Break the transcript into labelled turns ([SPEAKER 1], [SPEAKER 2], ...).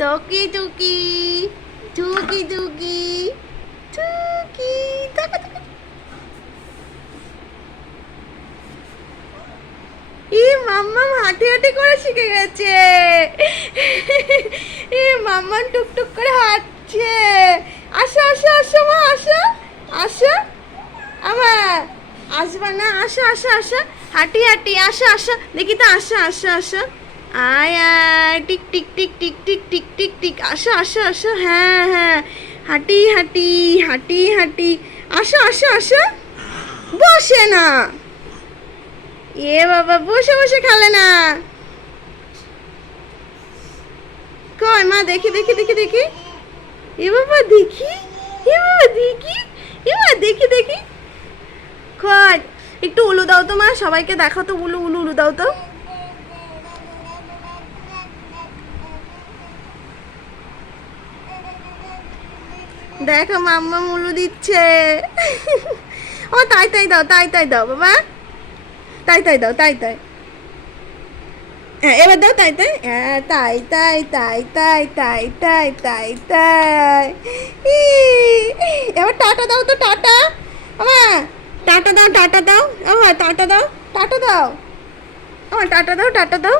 [SPEAKER 1] টুকি টুকি টুকি টাকা টাকা ই মাম্মা হাঁটি হাঁটি করে শিখে গেছে। ই মাম্মা টুকটুক করে হাঁটছে। আসো আসো আসো মা, আসো আসো। আমার আসবা না? আসো আসো আসো। হাঁটি হাঁটি, আসো আসো। দেখি তো, আসো আসো আসো। আয় আয়, টিক টিক টিক টিক টিক টিক টিক টিক, আসো আসো আসো হ্যাঁ হ্যাঁ হাঁটি হাঁটি হাঁটি হাঁটি, আসো আসো আসো, বসে না। এ বাবা, বসে বসে খেলে না। কই মা, দেখি দেখি দেখি দেখি। এ বাবা, দেখি, এ বাবা, দেখি, এ বাবা, দেখি দেখি। কই একটু উলু দাও তো, মা, সবাইকে দেখো তো, উলু উলু উলু দাও তো। দেখো, মাম্মা মুলু দিচ্ছে। ও, তাই তাই দাও, তাই তাই দাও, বাবা। তাই তাই দাও, তাই তাই। হ্যাঁ এবার দাও, তাই তাই। হ্যাঁ তাই তাই তাই তাই তাই তাই তাই তাই। এবার টাটা দাও তো, টাটা। আমার টাটা দাও টাটা দাও। আমার টাটা দাও টাটা দাও। আমার টাটা দাও টাটা দাও।